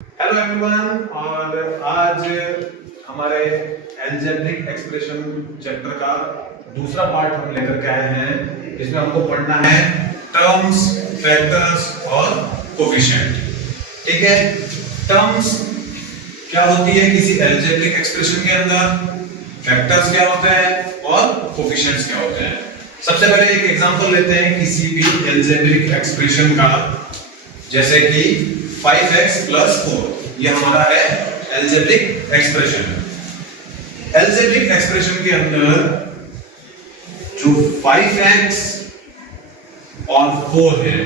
Hello everyone. और आज हमारे अलजेब्रिक एक्सप्रेशन चैप्टर का दूसरा पार्ट हम लेकर के आए हैं, जिसमें हमको पढ़ना है टर्म्स, फैक्टर्स और कोफिशिएंट। ठीक है, टर्म्स क्या होती है किसी अलजेब्रिक एक्सप्रेशन के अंदर, फैक्टर्स क्या होते हैं और कोफिशिएंट्स क्या होते हैं। सबसे पहले एक एग्जांपल लेते हैं किसी भी अलजेब्रिक एक्सप्रेशन का, जैसे कि 5x + 4। ये हमारा है अलजेब्रिक एक्सप्रेशन। अलजेब्रिक एक्सप्रेशन के अंदर जो 5x और 4 है,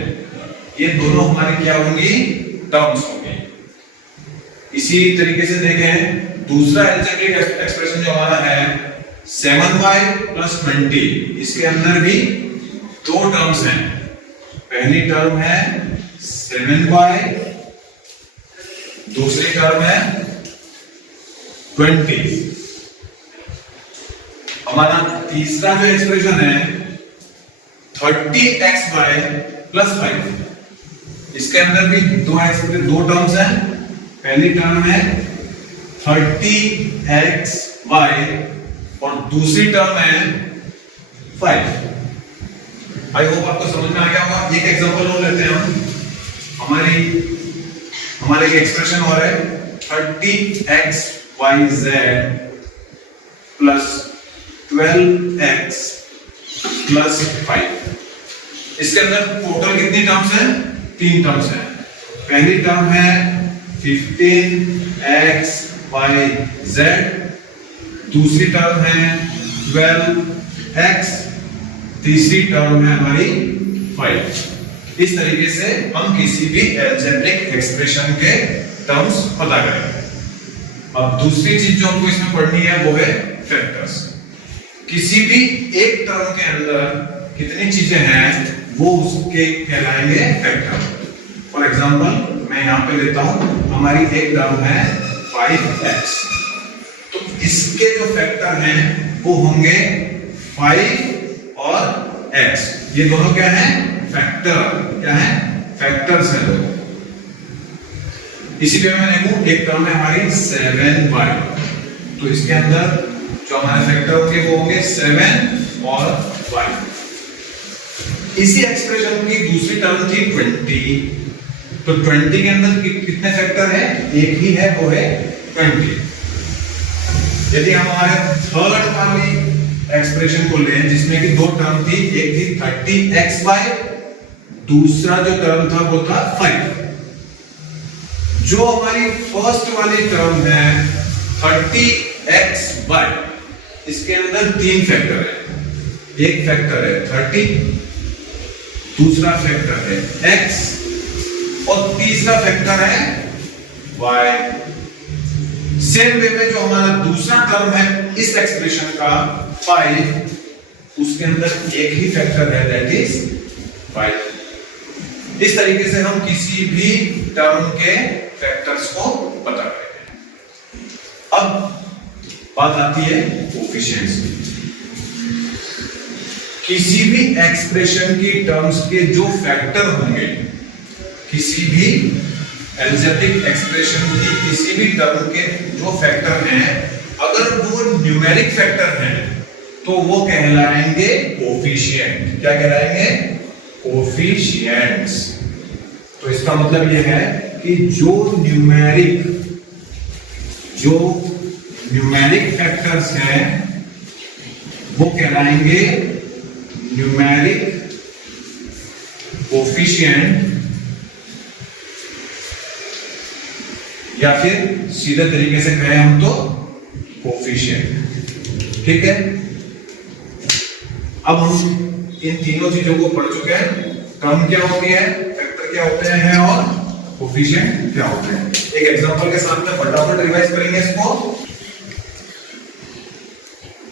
ये दोनों हमारी क्या होंगी, टर्म्स होंगी। इसी तरीके से देखें, दूसरा अलजेब्रिक एक्सप्रेशन जो हमारा है 7y + 20, इसके अंदर भी दो टर्म्स हैं। पहली टर्म है 7y, दूसरी टर्म है 20। हमारा तीसरा जो एक्सप्रेशन है 30xy + 5, इसके अंदर भी दो टर्म्स हैं। पहली टर्म है 30xy और दूसरी टर्म है 5। आई होप आपको समझ में आ गया होगा। एक एग्जांपल और लेते हैं हम। हमारे एक्सप्रेशन और है 30xyz + 12x + 5। इसके अंदर टोटल कितनी टर्म्स हैं, 3 टर्म्स हैं। पहली टर्म है 15xyz, दूसरी टर्म है 12x, तीसरी टर्म है हमारी 5। इस तरीके से हम किसी भी अलजेब्रिक एक्सप्रेशन के टर्म्स पता करेंगे। अब दूसरी चीज जो हमको इसमें पढ़नी है वो है फैक्टर्स। किसी भी एक टर्म के अंदर कितनी चीजें हैं वो उसके कहलाएंगे फैक्टर। फॉर एग्जांपल मैं यहां पे लेता हूं, हमारी एक टर्म है 5x, तो इसके जो फैक्टर हैं वो होंगे 5 और x। ये दोनों क्या हैं, फैक्टर। क्या है, फैक्टर्स हैं दोनों। इसीलिए मैं लिखूं एक टर्म है हमारी 7y, तो इसके अंदर जो हमारे फैक्टर होंगे वो होंगे 7 और y। इसी एक्सप्रेशन की दूसरी टर्म थी 20, तो 20 के अंदर कितने फैक्टर हैं, एक ही है, वो है 20। यदि हम हमारे थर्ड वाली एक्सप्रेशन को लें जिसमें कि दो टर्म थी, एक थी 30xy, दूसरा जो टर्म था वो था 5। जो हमारी फर्स्ट वाली टर्म है 30xy, इसके अंदर 3 फैक्टर है। एक फैक्टर है 30, दूसरा फैक्टर है x और तीसरा फैक्टर है y। सेम वे में जो हमारा दूसरा टर्म है इस एक्सप्रेशन का 5, उसके अंदर एक ही फैक्टर है, दैट इज 5। इस तरीके से हम किसी भी टर्म के फैक्टर्स को पता करेंगे। अब बात आती है कोफिशिएंट्स की। किसी भी एक्सप्रेशन की टर्म्स के जो फैक्टर होंगे, किसी भी अलजेब्रिक एक्सप्रेशन की किसी भी टर्म के जो फैक्टर हैं, अगर वो न्यूमेरिक फैक्टर हैं तो वो कहलाएंगे कोफिशिएंट। क्या कहलाएंगे, कोफिशिएंट्स। तो इसका मतलब यह है कि जो न्यूमेरिक फैक्टर्स हैं वो कहलाएंगे न्यूमेरिक कोफिशिएंट, या फिर सीधे तरीके से कहें हम तो कोफिशिएंट। ठीक है, अब हम इन तीनों चीजों को पढ़ चुके हैं। टर्म क्या होती है, फैक्टर क्या होते हैं और कोफिशिएंट क्या होते हैं। एक एग्जांपल के साथ में फटाफट रिवाइज करेंगे इसको।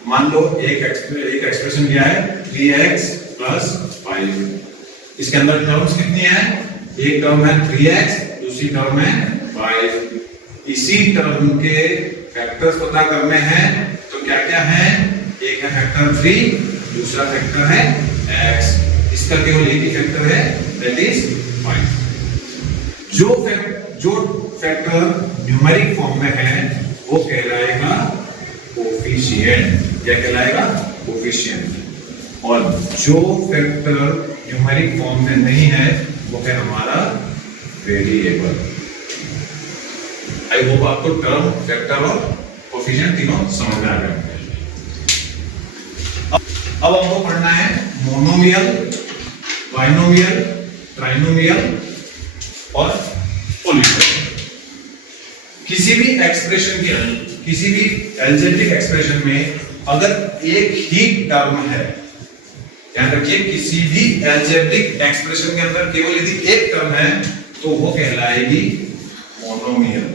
मान लो एक एक्सप्रेशन क्या है 3x + 5। इसके अंदर टर्म्स कितनी है, एक टर्म है 3x, दूसरी टर्म है 5। इसी टर्म के फैक्टर्स पता करने हैं, तो क्या क्या है, एक है फैक्टर 3, दूसरा फैक्टर है x, इसका केवल एक ही फैक्टर है, दैट इज 5। जो फैक्टर न्यूमेरिक फॉर्म में है वो कहलाएगा कोफिशिएंट। क्या कहलाएगा? कोफिशिएंट। और जो फैक्टर न्यूमेरिक फॉर्म में नहीं है वो है हमारा वेरिएबल। आई होप आपको टर्म, फैक्टर और कोफिशिएंट तीनों समझ में आ गए। अब हमको पढ़ना है मोनोमियल, बाइनोमियल, ट्राइनोमियल और पॉलिनोमियल। किसी भी एक्सप्रेशन के अंदर, किसी भी अलजेब्रिक एक्सप्रेशन में अगर एक ही टर्म है, ध्यान रखिए, किसी भी अलजेब्रिक एक्सप्रेशन के अंदर केवल यदि एक टर्म है तो वो कहलाएगी मोनोमियल।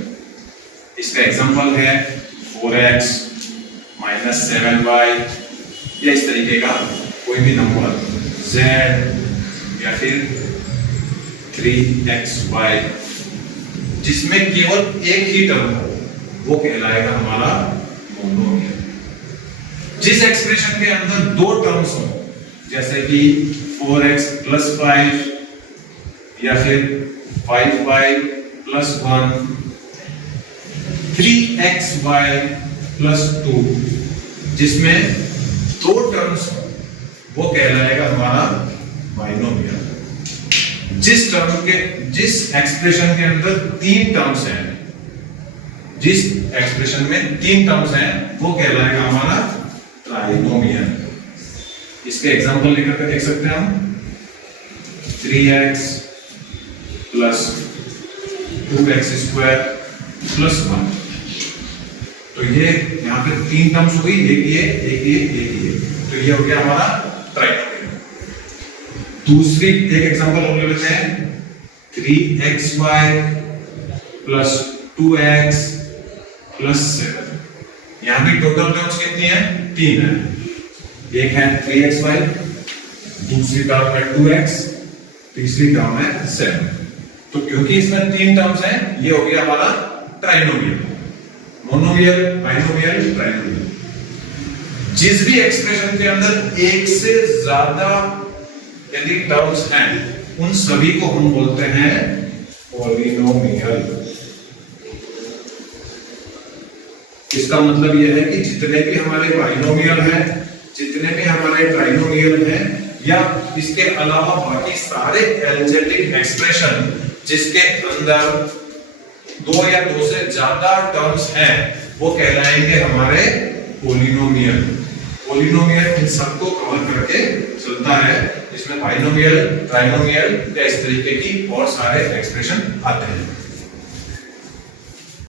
इसका एग्जांपल है 4x - 7y या इस तरीके का कोई भी नंबर z या फिर 3xy जिसमें केवल एक ही टर्म हो वो कहलाएगा हमारा मोनोमियल। जिस एक्सप्रेशन के अंदर दो टर्म्स हो, जैसे कि 4x + 5 या फिर 5y + 1, 3xy + 2, जिसमें दो टर्म्स हो वो कहलाएगा हमारा बाइनोमियल। जिस एक्सप्रेशन के अंदर तीन टर्म्स हैं, जिस एक्सप्रेशन में तीन टर्म्स हैं वो कहलाएगा हमारा ट्राइनोमियल। इसके एग्जांपल लेकर के देख सकते हैं हम 3x + 2x² + 1। तो ये यहाँ पे तीन टर्म्स हो गई, एक ये, तो ये हो गया हमारा ट्राइनोमियल। दूसरी एक एग्जांपल और ले लेते हैं 3xy + 2x + 7। यहाँ भी टोटल टर्म्स कितनी है? तीन है। एक है 3xy, दूसरी टर्म है 2x, तीसरी टर्म है 7। तो क्योंकि इसमें तीन टर्म्स हैं ये हो गया हमारा ट्राइनोमियल। Monomial, binomial, trinomial. जिस भी एक्सप्रेशन के अंदर एक से ज्यादा यदि टर्म्स हैं उन सभी को हम बोलते हैं पॉलिनोमियल। इसका मतलब यह है कि जितने भी हमारे बाइनोमियल हैं, जितने भी हमारे ट्राइनोमियल हैं या इसके अलावा बाकी सारे अलजेब्रिक एक्सप्रेशन जिसके अंदर दो या दो से ज्यादा टर्म्स हैं वो कहलाएंगे हमारे पॉलिनोमियल। पॉलिनोमियल इन सबको कवर करके चलता है, इसमें बाइनोमियल, ट्राइनोमियल या इस तरीके की और सारे एक्सप्रेशन आते हैं।